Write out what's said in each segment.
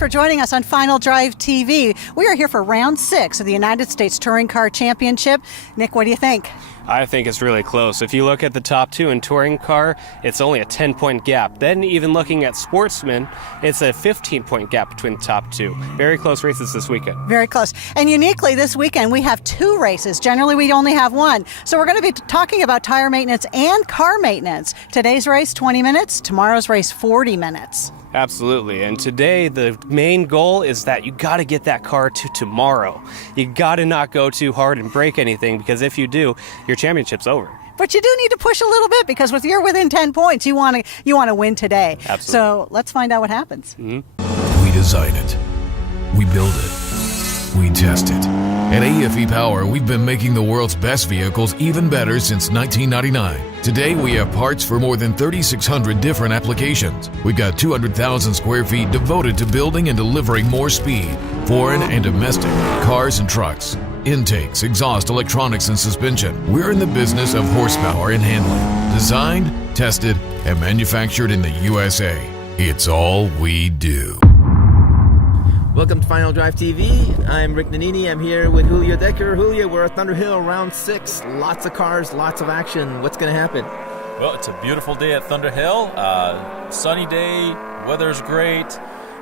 for joining us on Final Drive TV. We are here for round 6 of the United States Touring Car Championship. Nick, what do you think? I think it's really close. If you look at the top 2 in touring car, it's only a 10-point gap. Then even looking at Sportsman, it's a 15-point gap between the top 2. Very close races this weekend. Very close. And uniquely this weekend, we have 2 races. Generally, we only have 1. So we're going to be talking about tire maintenance and car maintenance. Today's race, 20 minutes. Tomorrow's race, 40 minutes. Absolutely. And today, the main goal is that you got to get that car to tomorrow. You got to not go too hard and break anything, because if you do, your championship's over. But you do need to push a little bit, because if you're within 10 points, you want to win today. Absolutely. So let's find out what happens. Mm-hmm. We design it. We build it. We test it. At AFE Power, we've been making the world's best vehicles even better since 1999. Today, we have parts for more than 3,600 different applications. We've got 200,000 square feet devoted to building and delivering more speed, foreign and domestic, cars and trucks, intakes, exhaust, electronics, and suspension. We're in the business of horsepower and handling. Designed, tested, and manufactured in the USA. It's all we do. Welcome to Final Drive TV. I'm Rick Nanini. I'm here with Julio Decker. Julio, we're at Thunderhill, round 6. Lots of cars, lots of action. What's going to happen? Well, it's a beautiful day at Thunderhill. Sunny day, weather's great.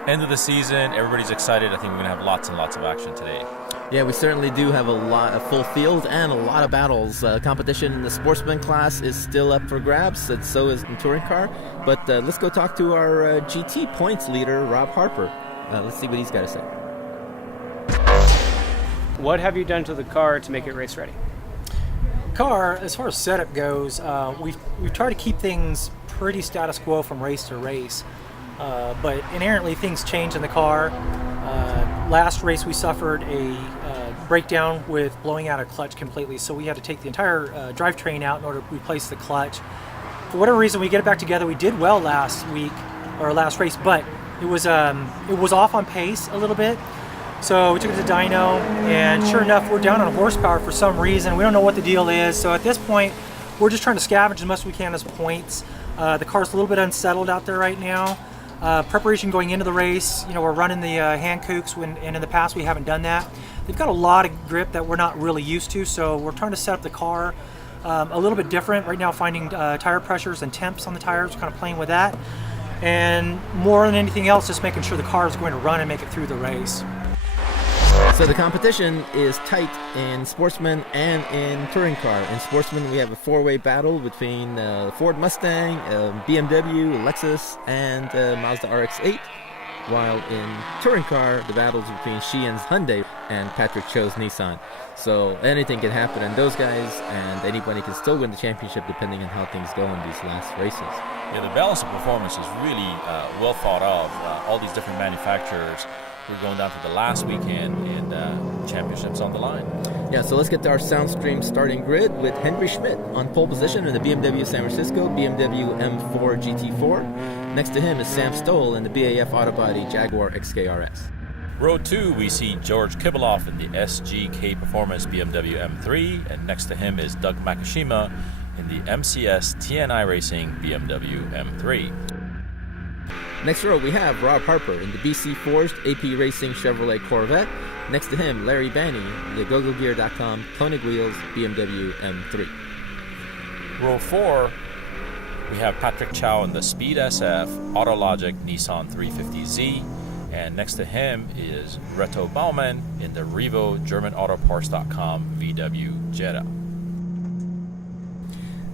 End of the season, everybody's excited. I think we're going to have lots and lots of action today. Yeah, we certainly do have a full field and a lot of battles. Competition in the Sportsman class is still up for grabs, and so is the touring car. But let's go talk to our GT points leader, Rob Harper. Let's see what he's got to say. What have you done to the car to make it race ready? Car, as far as setup goes, we've tried to keep things pretty status quo from race to race, but inherently things change in the car. Last race we suffered a breakdown with blowing out a clutch completely, so we had to take the entire drivetrain out in order to replace the clutch. For whatever reason, we get it back together. We did well last race, but it was off on pace a little bit. So we took it to dyno, and sure enough, we're down on horsepower for some reason. We don't know what the deal is. So at this point, we're just trying to scavenge as much as we can as points. The car's a little bit unsettled out there right now. Preparation going into the race, we're running the hand kooks, and in the past we haven't done that. They've got a lot of grip that we're not really used to, so we're trying to set up the car a little bit different. Right now, finding tire pressures and temps on the tires, kind of playing with that. And more than anything else, just making sure the car is going to run and make it through the race. So the competition is tight in Sportsman and in touring car. In Sportsman, we have a 4-way battle between Ford Mustang, BMW, Lexus, and Mazda RX-8. While in touring car, the battle is between Sheehan's Hyundai and Patrick Chio's Nissan. So anything can happen in those guys, and anybody can still win the championship depending on how things go in these last races. Yeah, the balance of performance is really well thought of. All these different manufacturers. We're going down to the last weekend, and championships on the line. Yeah, so let's get to our SoundStream starting grid with Henry Schmidt on pole position in the BMW San Francisco BMW M4 GT4. Next to him is Sam Stoll in the BAF Autobody Jaguar XKRS. Row 2, we see George Kibeloff in the SGK Performance BMW M3, and next to him is Doug Makishima in the MCS TNI Racing BMW M3. Next row, we have Rob Harper in the BC Forged AP Racing Chevrolet Corvette. Next to him, Larry Banney, the GoGoGear.com Konig Wheels BMW M3. Row 4, we have Patrick Chio in the Speed SF Autologic Nissan 350Z. And next to him is Reto Baumann in the Revo GermanAutoparts.com VW Jetta.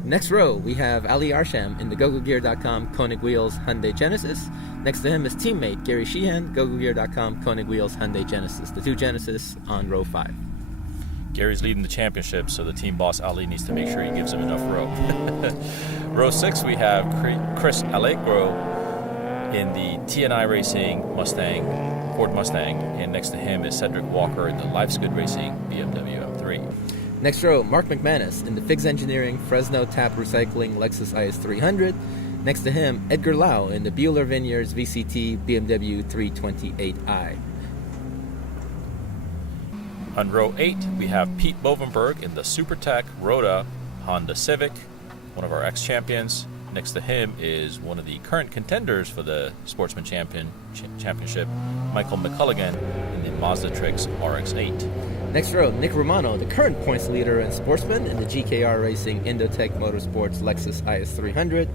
Next row, we have Ali Arsham in the GoGoGear.com Konig Wheels Hyundai Genesis. Next to him is teammate Gary Sheehan, GoGoGear.com Konig Wheels Hyundai Genesis. The two Genesis on row 5. Gary's leading the championship, so the team boss Ali needs to make sure he gives him enough row. Row 6, we have Chris Allegro in the TNI Racing Ford Mustang, and next to him is Cedric Walker in the Life's Good Racing BMW M3. Next row, Mark McManus in the Figs Engineering Fresno Tap Recycling Lexus IS300. Next to him, Edgar Lau in the Bueller Vineyards VCT BMW 328i. On row 8, we have Pete Bovenberg in the SuperTech Rhoda Honda Civic, one of our ex-champions. Next to him is one of the current contenders for the Sportsman Championship, Michael McColligan, in the Mazdatrix RX-8. Next row, Nick Romano, the current points leader in Sportsman in the GKR Racing Indotech Motorsports Lexus IS300.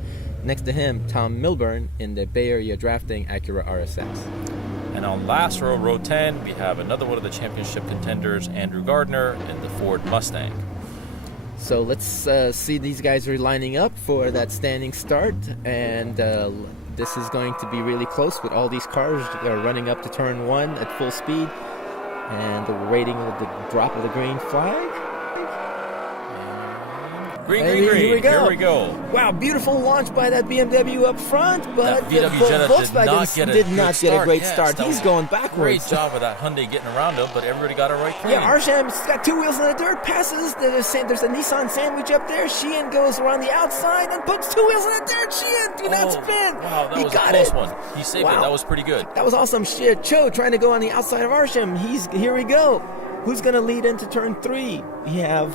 Next to him, Tom Milburn in the Bay Area Drafting Acura RSX. And on last row, row 10, we have another one of the championship contenders, Andrew Gardner, in the Ford Mustang. So let's see, these guys are lining up for that standing start, and this is going to be really close with all these cars running up to turn 1 at full speed, and we're waiting with the drop of the green flag. Green. Here we go. Wow, beautiful launch by that BMW up front, but that VW Genesis did not get a great start. Yes, He's going backwards. Great job with that Hyundai getting around him, but everybody got it right clean. Yeah, Arsham's got 2 wheels in the dirt, passes. There's a Nissan sandwich up there. Sheehan goes around the outside and puts 2 wheels in the dirt. Sheehan, do not spin. Wow, that was got a close it. one. He saved it. That was pretty good. That was awesome. Cho trying to go on the outside of Arsham. Here we go. Who's going to lead into turn 3? We have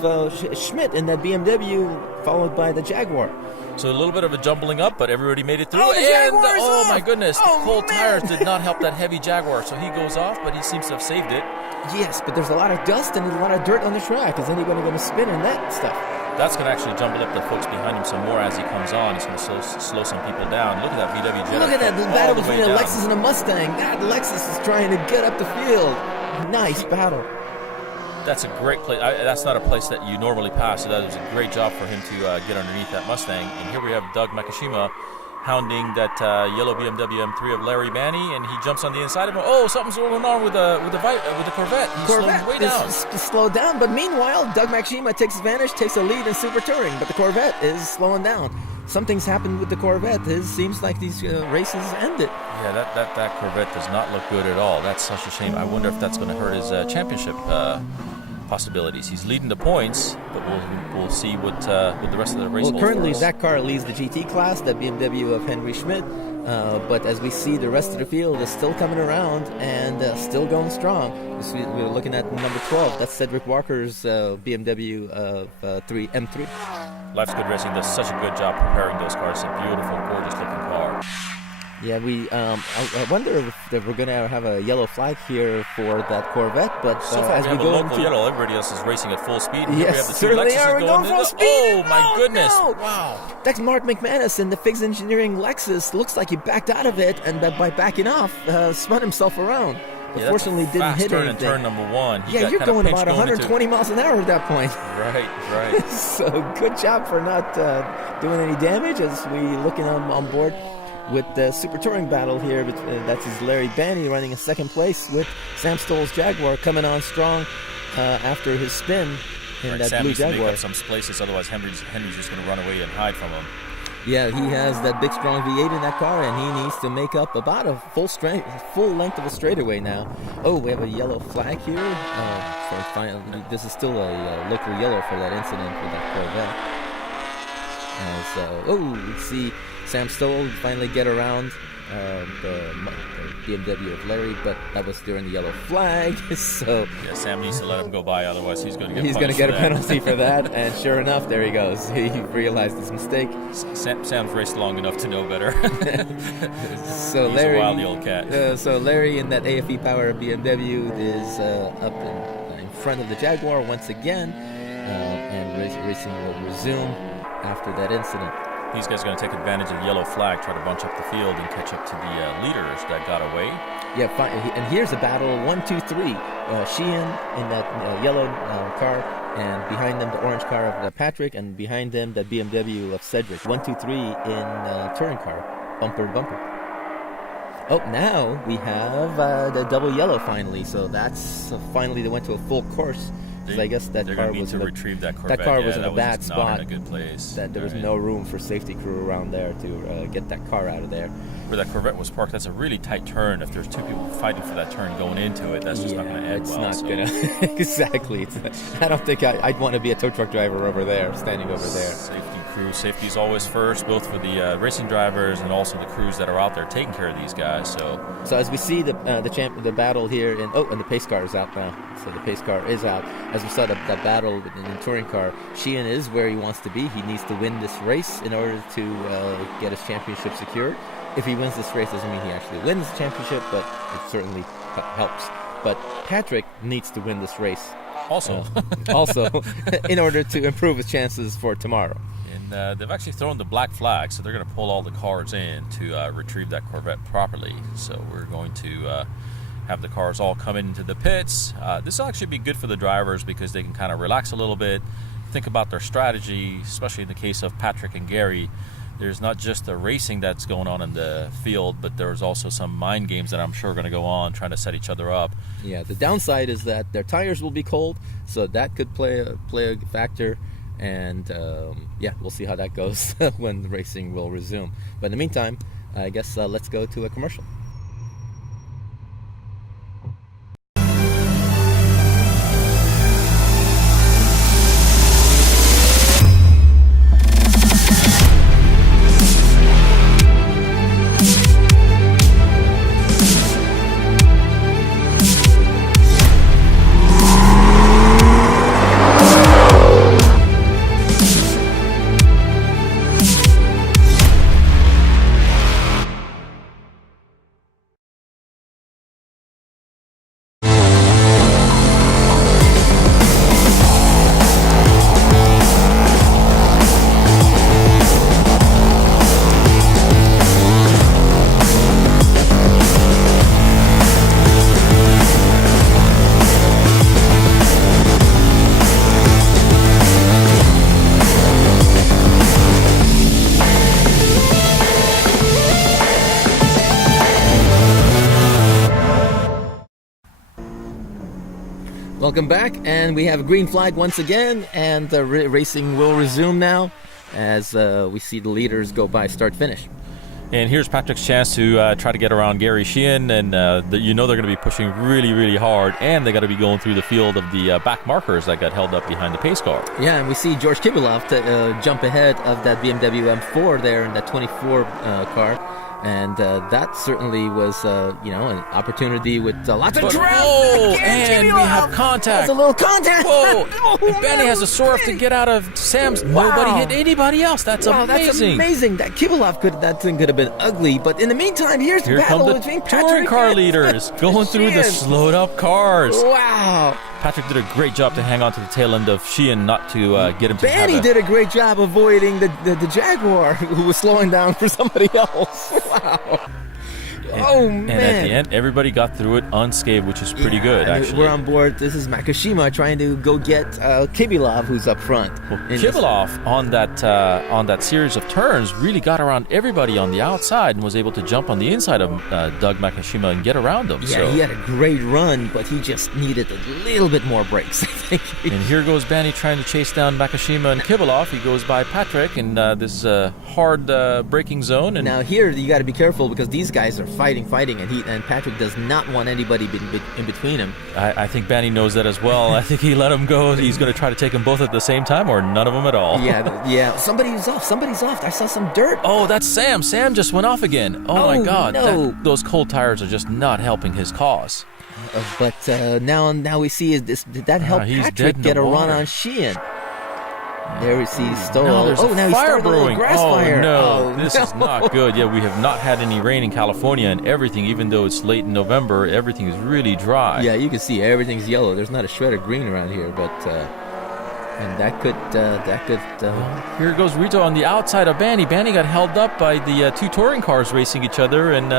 Schmidt in that BMW, followed by the Jaguar. So a little bit of a jumbling up, but everybody made it through. Oh, the Jaguar's off! My goodness, Oh, the cold man. tires did not help that heavy Jaguar, so he goes off, but he seems to have saved it. Yes, but there's a lot of dust and a lot of dirt on the track. Is anybody going to spin in that stuff? That's going to actually jumble up the folks behind him some more as he comes on. He's going to slow some people down. Look at that VW Genesis. Look at that, the all battle the between way a down. Lexus and a Mustang. That Lexus is trying to get up the field. Nice battle. That's a great place. That's not a place that you normally pass, so that was a great job for him to get underneath that Mustang. And here we have Doug Makashima hounding that yellow BMW M3 of Larry Manny, and he jumps on the inside of him. Oh, something's going on with the Corvette. He's slowing way down. Slowed down, but meanwhile, Doug Makashima takes advantage, takes a lead in Super Touring, but the Corvette is slowing down. Something's happened with the Corvette. It seems like these races ended. Yeah, that Corvette does not look good at all. That's such a shame. I wonder if that's going to hurt his championship possibilities. He's leading the points, but we'll see what the rest of the race holds. Well, currently for us. that car leads the GT class, that BMW of Henry Schmidt. But as we see, the rest of the field is still coming around and still going strong. We're looking at number 12. That's Cedric Walker's BMW of M3. Life's Good Racing does such a good job preparing those cars. It's a beautiful, gorgeous-looking car. Yeah, I wonder if we're going to have a yellow flag here for that Corvette, but So far, as we we have a go local into... yellow. Everybody else is racing at full speed. And Yes, here we have the two certainly Lexuses are. We're going into full speed. Oh, my goodness. No. Wow. That's Mark McManus in the Figs Engineering Lexus. Looks like he backed out of it, and by backing off, spun himself around. Yeah, Unfortunately, that's a didn't fast hit turn anything. in turn number 1. He Yeah, got you're kind of going pinched about 120 miles an hour at that point. Right. So good job for not doing any damage as we looking on board with the Super Touring battle here. That's Larry Banney running in second place with Sam Stoll's Jaguar coming on strong after his spin in that Sam blue needs to make Jaguar. up some places, otherwise Henry's just going to run away and hide from him. Yeah, he has that big strong V8 in that car, and he needs to make up about a full length of a straightaway now. Oh, we have a yellow flag here. So finally, this is still a local yellow for that incident with that Corvette. We see Sam Stoll finally get around the BMW of Larry, but that was during the yellow flag. So Yeah, Sam needs to let him go by, otherwise he's going to get get a penalty for that. And sure enough, there he goes. He realized his mistake. Sam's raced long enough to know better. So He's Larry, a wily old cat. So Larry in that AFE Power BMW is up in front of the Jaguar once again, and racing will resume after that incident. These guys are going to take advantage of the yellow flag, try to bunch up the field and catch up to the leaders that got away. Yeah, and here's a battle, 1, 2, 3. Sheehan in that yellow car, and behind them the orange car of Patrick, and behind them the BMW of Cedric. 1, 2, 3 in touring car, bumper to bumper. Oh, now we have the double yellow finally. So that's finally they went to a full course. I guess that they're car going to need was to in retrieve that Corvette. that car was Yeah, in that a bad was spot. not in a good place. That there was Right. no room for safety crew around there to get that car out of there. Where that Corvette was parked, that's a really tight turn. If there's two people fighting for that turn going into it, that's just not going to end it's well. not so. gonna exactly. I don't think I'd want to be a tow truck driver over there, standing over there. Safety crew. Safety is always first, both for the racing drivers and also the crews that are out there taking care of these guys. So as we see the battle here, and the pace car is out now. So the pace car is out, as we saw that battle in the touring car, Sheehan is where he wants to be. He needs to win this race in order to get his championship secured. If he wins this race, doesn't mean he actually wins the championship, but it certainly helps. But Patrick needs to win this race Also, in order to improve his chances for tomorrow. and they've actually thrown the black flag, so they're going to pull all the cars in to retrieve that Corvette properly. So we're going to have the cars all come into the pits. This will actually be good for the drivers because they can kind of relax a little bit, think about their strategy, especially in the case of Patrick and Gary. There's not just the racing that's going on in the field, but there's also some mind games that I'm sure are going to go on, trying to set each other up. Yeah, the downside is that their tires will be cold, so that could play a factor. And we'll see how that goes when the racing will resume. But in the meantime, I guess let's go to a commercial. Welcome back, and we have a green flag once again, and the racing will resume now as we see the leaders go by start-finish. And here's Patrick's chance to try to get around Gary Sheehan, and they're going to be pushing really, really hard, and they got to be going through the field of the back markers that got held up behind the pace car. Yeah, and we see George Kibilov jump ahead of that BMW M4 there in that 24 car. And that certainly was, an opportunity with lots of traffic. Whoa! And we have contact. That's a little contact. Whoa! Oh, Benny has a swerve to get out of Sam's. Wow. Nobody hit anybody else. That's amazing. That's amazing. That Kibilov that thing could have been ugly. But in the meantime, Here the battle come the between touring Patrick car and leaders going through the Sheehan. slowed up cars. Wow. Patrick did a great job to hang on to the tail end of Sheehan, not to get him to Benny did a great job avoiding the Jaguar who was slowing down for somebody else. Wow. And at the end, everybody got through it unscathed, which is pretty good, actually. We're on board. This is Makashima trying to go get Kibilov, who's up front. Well, Kibilov on that series of turns really got around everybody on the outside and was able to jump on the inside of Doug Makashima and get around him. Yeah, he had a great run, but he just needed a little bit more brakes, I think. And here goes Banny trying to chase down Makashima and Kibilov. He goes by Patrick in this hard braking zone. And now here you got to be careful because these guys are fighting, and Patrick does not want anybody in between him. I think Banny knows that as well. I think he let him go. He's going to try to take them both at the same time, or none of them at all. Yeah. Somebody's off. I saw some dirt. Oh, that's Sam. Sam just went off again. Oh my God. No. Those cold tires are just not helping his cause. But now we see did that help Patrick get a run on Sheehan? There we see Stoll. No, there's a now fire he started brewing. A grass fire. No, this is not good. Yeah, we have not had any rain in California, and everything, even though it's late in November, everything is really dry. Yeah, you can see everything's yellow. There's not a shred of green around here, but and that could. Here goes Rito on the outside of Banny. Banny got held up by the two touring cars racing each other, and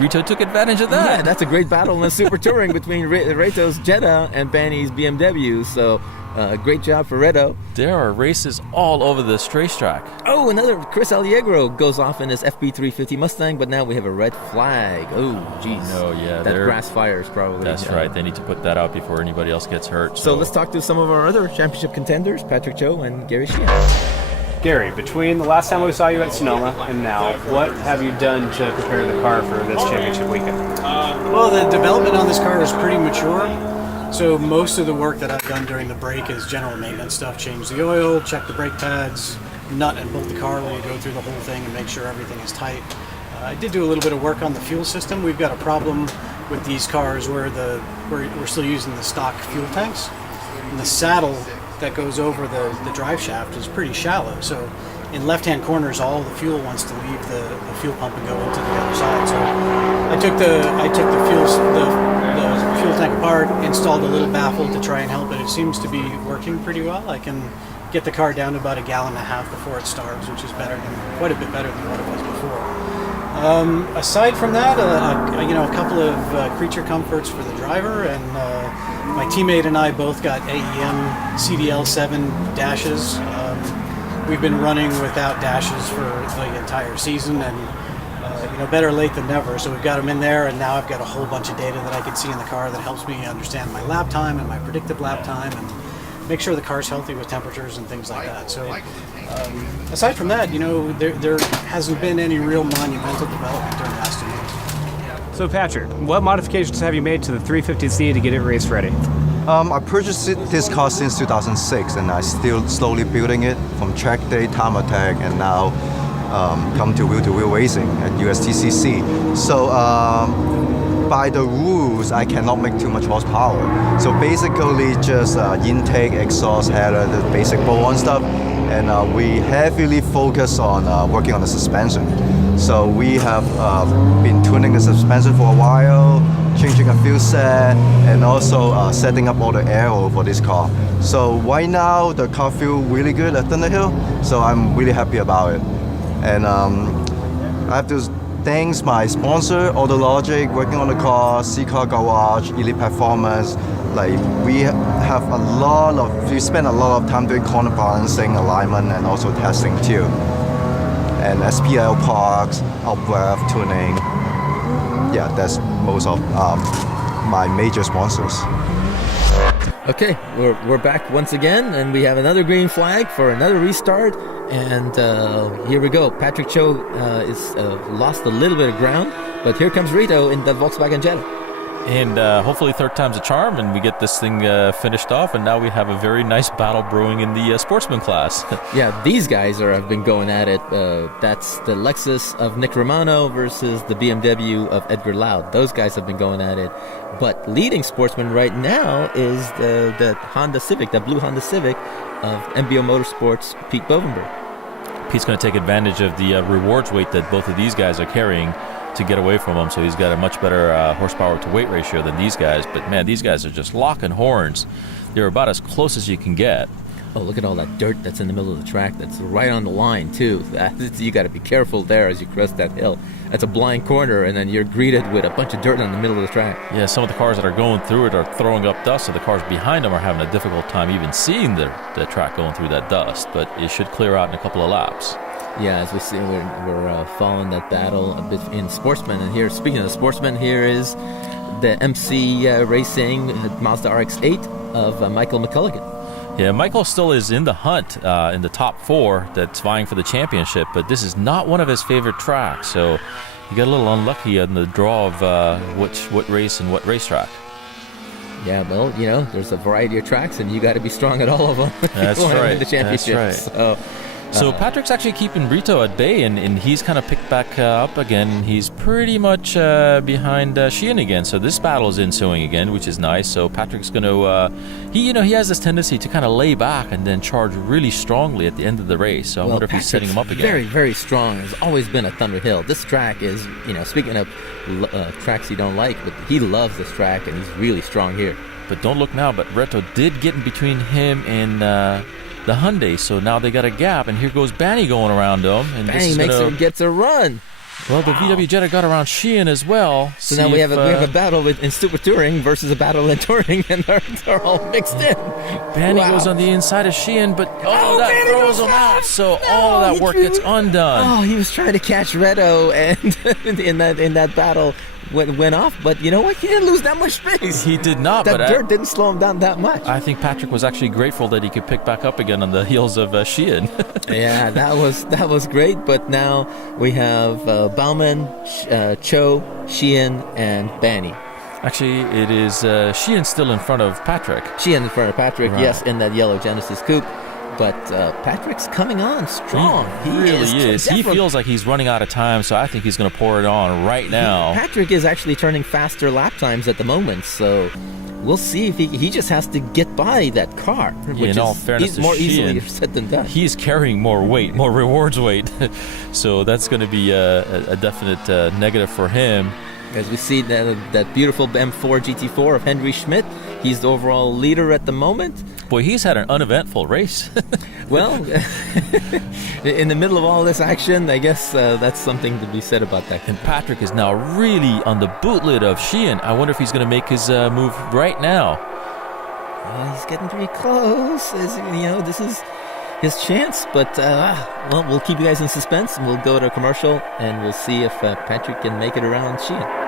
Rito took advantage of that. Yeah, that's a great battle in the super touring between Rito's Jetta and Banny's BMW. So. Great job for Redo. There are races all over this racetrack. Oh, another Chris Allegro goes off in his FB350 Mustang, but now we have a red flag. Oh, jeez. Oh, yeah. That grass fire is probably... That's right. They need to put that out before anybody else gets hurt. So let's talk to some of our other championship contenders, Patrick Chio and Gary Sheehan. Gary, between the last time we saw you at Sonoma and now, what have you done to prepare the car for this championship weekend? Well, the development on this car is pretty mature. So most of the work that I've done during the break is general maintenance stuff. Change the oil, check the brake pads, nut and bolt the car when you go through the whole thing and make sure everything is tight. I did do a little bit of work on the fuel system. We've got a problem with these cars where we're still using the stock fuel tanks. and the saddle that goes over the drive shaft is pretty shallow. So in left-hand corners, all the fuel wants to leave the fuel pump and go into the other side. So I took the fuel tank apart, installed a little baffle to try and help it. It seems to be working pretty well. I can get the car down to about 1.5 gallons before it starves, which is quite a bit better than what it was before. Aside from that, a couple of creature comforts for the driver, and my teammate and I both got AEM CDL7 dashes. We've been running without dashes for the entire season, and better late than never. So we've got them in there, and now I've got a whole bunch of data that I can see in the car that helps me understand my lap time and my predicted lap time, and make sure the car's healthy with temperatures and things like that. So aside from that, there hasn't been any real monumental development during the last 2 years. So Patrick, what modifications have you made to the 350Z to get it race ready? I purchased this car since 2006, and I'm still slowly building it from track day, time attack, and now come to wheel-to-wheel racing at USTCC. So by the rules, I cannot make too much horsepower. So basically just intake, exhaust, header, the basic bolt-on stuff, and we heavily focus on working on the suspension. So we have been tuning the suspension for a while, changing a fuel set, and also setting up all the aero for this car. So right now the car feels really good at Thunderhill, so I'm really happy about it. And I have to thank my sponsor, AutoLogic, working on the car, C-Car Garage, Elite Performance. Like we spend a lot of time doing corner balancing, alignment, and also testing too. And SPL parks, out-breath tuning. Yeah, that's most of my major sponsors. Okay, we're back once again, and we have another green flag for another restart. And here we go. Patrick Chio is lost a little bit of ground, but here comes Rito in the Volkswagen Jetta. And hopefully third time's a charm, and we get this thing finished off, and now we have a very nice battle brewing in the Sportsman class. Yeah, these guys have been going at it. That's the Lexus of Nick Romano versus the BMW of Edgar Lau. Those guys have been going at it. But leading Sportsman right now is the Honda Civic, the blue Honda Civic of MBO Motorsports, Pete Bovenberg. Pete's going to take advantage of the rewards weight that both of these guys are carrying to get away from him, so he's got a much better horsepower to weight ratio than these guys. But man, these guys are just locking horns. They're about as close as you can get. Oh, look at all that dirt that's in the middle of the track. That's right on the line too. You got to be careful there as you crest that hill. That's a blind corner, and then you're greeted with a bunch of dirt in the middle of the track. Yeah, some of the cars that are going through it are throwing up dust, so the cars behind them are having a difficult time even seeing the track going through that dust. But it should clear out in a couple of laps. Yeah, as we see, we're following that battle a bit in Sportsman. And here, speaking of the Sportsman, here is the MC Racing Mazda RX-8 of Michael McColligan. Yeah, Michael still is in the hunt in the top 4 that's vying for the championship, but this is not one of his favorite tracks, so he got a little unlucky on the draw of what race and what racetrack. Yeah, well, there's a variety of tracks, and you got to be strong at all of them. That's right. The championship. That's right. So Patrick's actually keeping Rito at bay, and he's kind of picked back up again. He's pretty much behind Sheehan again, so this battle is ensuing again, which is nice. So Patrick's going to, he has this tendency to kind of lay back and then charge really strongly at the end of the race. So I wonder if he's setting him up again. Very, very strong. Has always been at Thunderhill. This track is, speaking of tracks he don't like, but he loves this track, and he's really strong here. But don't look now, but Reto did get in between him and the Hyundai, so now they got a gap, and here goes Banny going around them. And Banny gets a run. Well, the VW Jetta got around Sheehan as well. So now we have a battle in Super Touring versus a battle in Touring, and they're all mixed in. Banny goes on the inside of Sheehan, but that throws him out. So all of that work gets undone. Oh, he was trying to catch Reto, and in that battle went off, but you know what? He didn't lose that much space. He did not. That dirt didn't slow him down that much. I think Patrick was actually grateful that he could pick back up again on the heels of Sheehan. Yeah, that was great. But now we have Bauman, Cho, Sheehan, and Banny. Actually, it is Sheehan still in front of Patrick. Sheehan in front of Patrick, right. Yes, in that yellow Genesis coupe. But Patrick's coming on strong. He really is. He feels like he's running out of time, so I think he's going to pour it on right now. Patrick is actually turning faster lap times at the moment, so we'll see if he just has to get by that car, which in all is fairness to more Sheehan, easily said than done. He's carrying more weight, more rewards weight. So that's going to be a definite negative for him. As we see that beautiful M4 GT4 of Henry Schmidt, he's the overall leader at the moment. Boy, he's had an uneventful race. Well, in the middle of all this action, I guess that's something to be said about that. And Patrick is now really on the bootlet of Sheehan. I wonder if he's going to make his move right now. He's getting pretty close. This is his chance. But, well, we'll keep you guys in suspense. And we'll go to a commercial, and we'll see if Patrick can make it around Sheehan.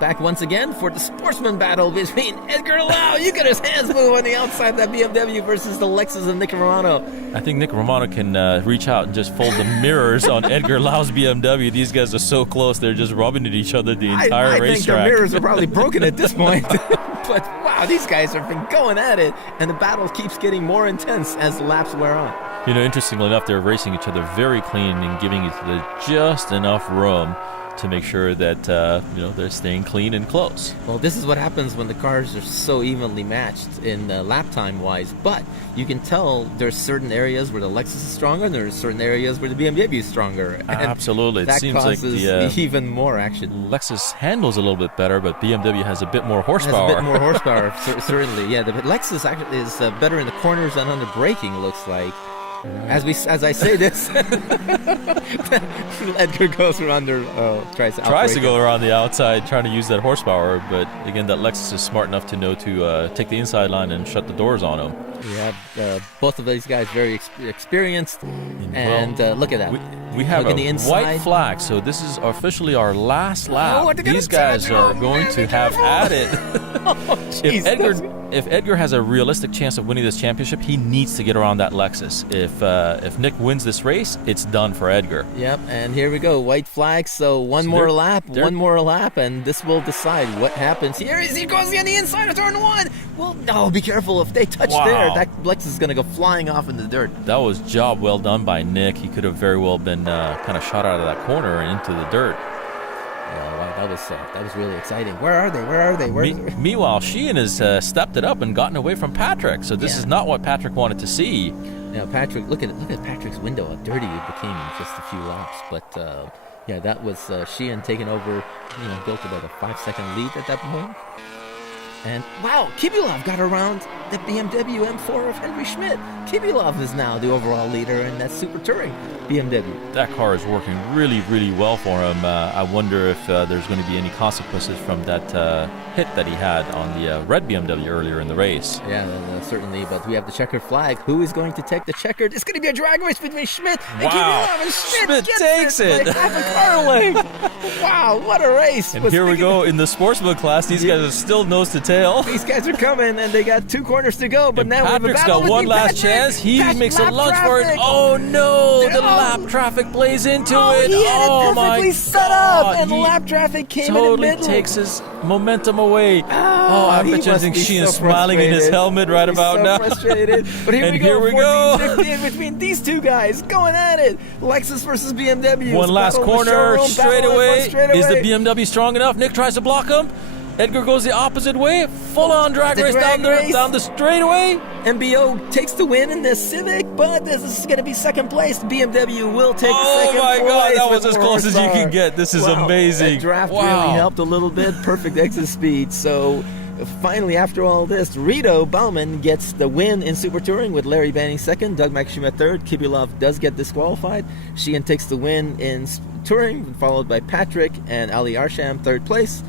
Back once again for the Sportsman battle between Edgar Lau. You got his hands move on the outside of that BMW versus the Lexus of Nick Romano. I think Nick Romano can reach out and just fold the mirrors on Edgar Lau's BMW. These guys are so close, they're just rubbing at each other the entire racetrack. I think their mirrors are probably broken at this point. But wow, these guys have been going at it, and the battle keeps getting more intense as the laps wear on. Interestingly enough, they're racing each other very clean and giving each other just enough room to make sure that they're staying clean and close. Well, this is what happens when the cars are so evenly matched in lap time wise. But you can tell there's certain areas where the Lexus is stronger, and there's certain areas where the BMW is stronger. And absolutely, it seems like the even more action. Lexus handles a little bit better, but BMW has a bit more horsepower. Has a bit more horsepower, certainly. Yeah, the Lexus actually is better in the corners than on the braking. Looks like. As I say this, Edgar goes around tries to go around the outside, trying to use that horsepower. But again, that Lexus is smart enough to know to take the inside line and shut the doors on him. We have both of these guys very experienced, and look at that. We have a white flag, so this is officially our last lap. These guys are going to have at it. If Edgar has a realistic chance of winning this championship, he needs to get around that Lexus. If Nick wins this race, it's done for Edgar. Yep, and here we go, white flag. So one more lap, and this will decide what happens. Here he goes on the inside of turn one. Well, no, be careful. If they touch there, that Lexus is going to go flying off in the dirt. That was job well done by Nick. He could have very well been kind of shot out of that corner and into the dirt. Wow, that was really exciting. Where are they? Meanwhile, Sheehan has stepped it up and gotten away from Patrick. So this is not what Patrick wanted to see. Now, Patrick, look at Patrick's window. How dirty it became in just a few laps. But that was Sheehan taking over. Built about a 5-second lead at that point. And wow, Kibulov got around the BMW M4 of Henry Schmidt. Kibulov is now the overall leader in that Super Touring BMW. That car is working really, really well for him. I wonder if there's going to be any consequences from that hit that he had on the red BMW earlier in the race. Yeah, certainly. But we have the checkered flag. Who is going to take the checkered? It's going to be a drag race between Schmidt and Kibulov. And Schmidt takes it. Like half a car away. Wow, what a race. And here we go in the Sportsman class. These guys are still nose to tail. These guys are coming, and they got 2 corners to go. But now Patrick's got one last chance. He makes a lunge for it. Oh no! The lap traffic plays into it. He had it perfectly set up, and lap traffic came in the middle. Totally takes his momentum away. I bet you think Sheehan's smiling in his helmet right about now. Frustrated. But here we go. 14-15 between these two guys going at it. Lexus versus BMW. One last corner straight away. Is the BMW strong enough? Nick tries to block him. Edgar goes the opposite way, full-on drag race down the straightaway. MBO takes the win in the Civic, but this is going to be second place. BMW will take second place. Oh my God, that was with as close as you horsepower. can get. This is amazing. That draft Wow. really helped a little bit. Perfect exit speed. So finally, after all this, Rito Bauman gets the win in Super Touring with Larry Banning second, Doug Makashima third. Kibulov does get disqualified. Sheehan takes the win in Touring, followed by Patrick and Ali Arsham third place.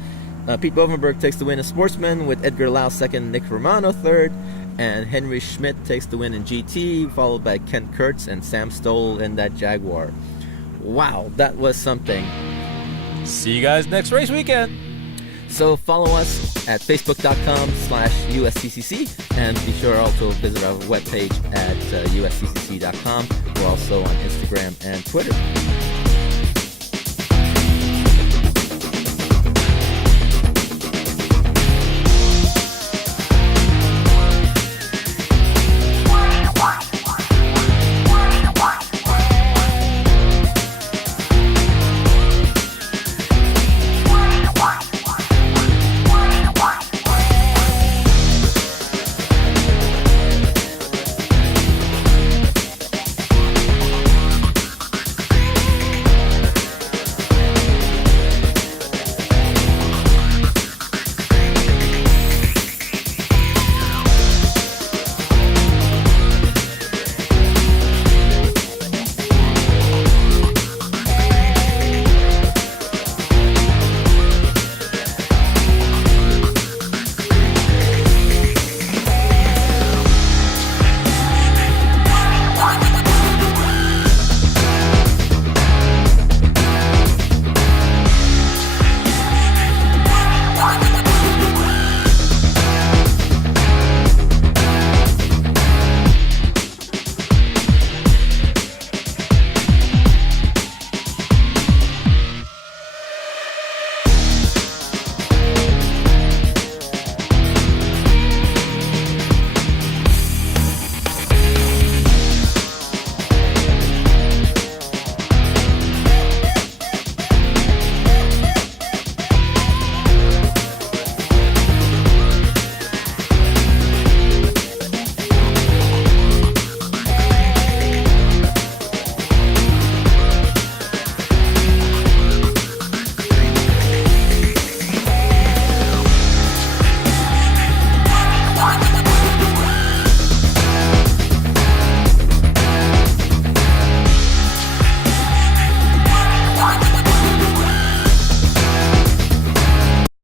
Pete Bovenberg takes the win in Sportsman with Edgar Lau second, Nick Romano third, and Henry Schmidt takes the win in GT, followed by Kent Kurtz and Sam Stoll in that Jaguar. Wow, that was something. See you guys next race weekend. So follow us at facebook.com/USTCC, and be sure also visit our webpage at USTCC.com. We're also on Instagram and Twitter.